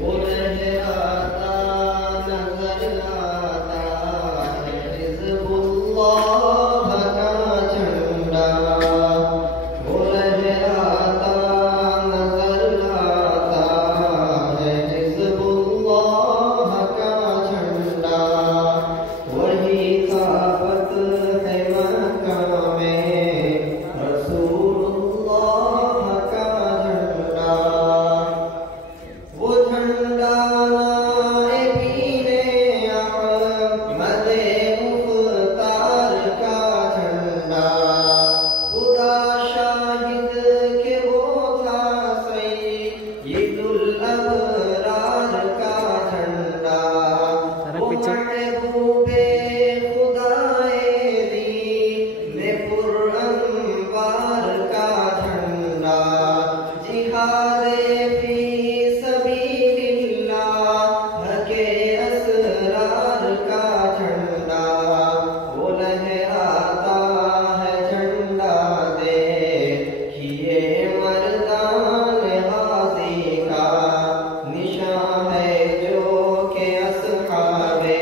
वो लहराता नजर आता है हिज़्बुल्लाह का झंडा। वो लहराता नजर आता है हिज़्बुल्लाह का झंडा। वही ताकत है मक्का में रसूलुल्लाह का झंडा। वो झंडा नाइबीने अहमदे मुख्तार का झंडा। खुदा शाहिद के वो था सय्यदुल अबरार का झंडा। वो महबूबे खुदाए दीन पुरअनवार का झंडा। जिहादे फी सबीलिल्लाह के असरार का झंडा। वो लहराता है झंडा देखिए मर्दान गाज़ी का। निशान है जो के असहाबे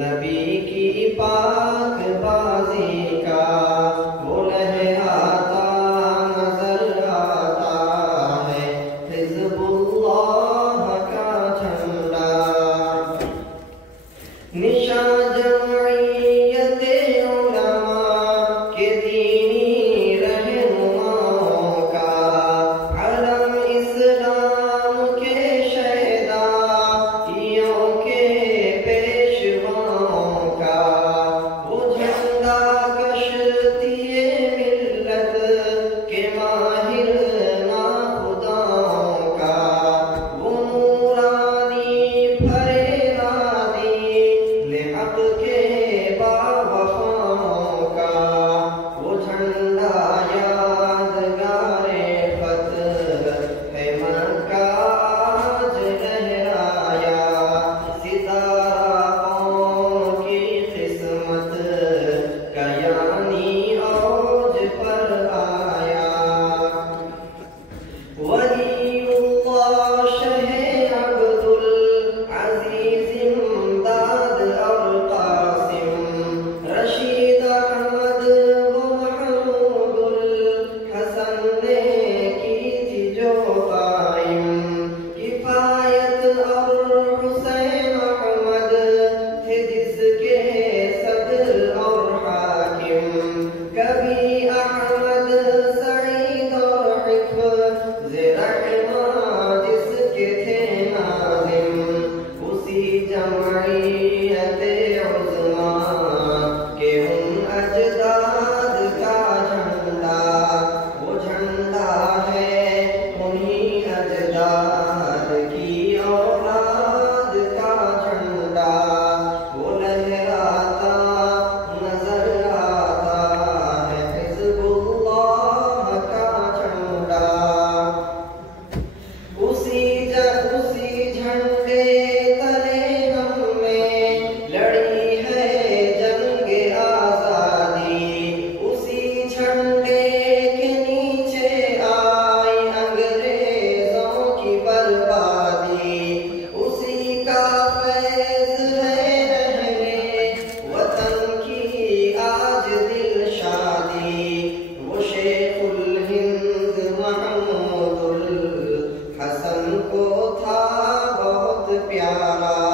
नबी की पाक बाजी का। वो लहराता नजर आता है हिज़्बुल्लाह का झंडा। निशान जमईयते उलमा के दीनी रहनुमाओं का। अलम इस्लाम के शहदाइयों के पेशवाओं का। वो झंडा कश्तिए मिल्लत के माहिर नाखुदाओं का। वो नूरानी फरेरादी ने हक के बावफाओं का। वो झंडा यादगारे फतह है मक्का आज लहराया। सितारा कौम की किस्मत का यानी औज पर आया। वलीउल्लाह शहे अब्दुल अजीज इमदाद और कासिम रशीद अहमद व महमूदुल हसन ने की थी जो कायम। किफायत और हुसैन अहमद थे जिसके सदर और हाकिम। कभी अहमद सईद और हिफ्ज़ रहमा जिसके थे नाज़िम। उसी जमईयते उज़्मा के उन अजदाद का झंडा। वो झंडा है उन्हीं अजदाद की औलाद का झंडा। वो लहराता नजर आता है हिज़्बुल्लाह का झंडा। उसी झंडे तले हमने लड़ी है जंगे आजादी। उसी झंडे के नीचे आई अंग्रेजों की बर्बादी। उसी का फैज़ है अहले वतन की आज दिल शादी। वो शेखुल हिंद महमूदुल हसन को था बहुत प्यारा।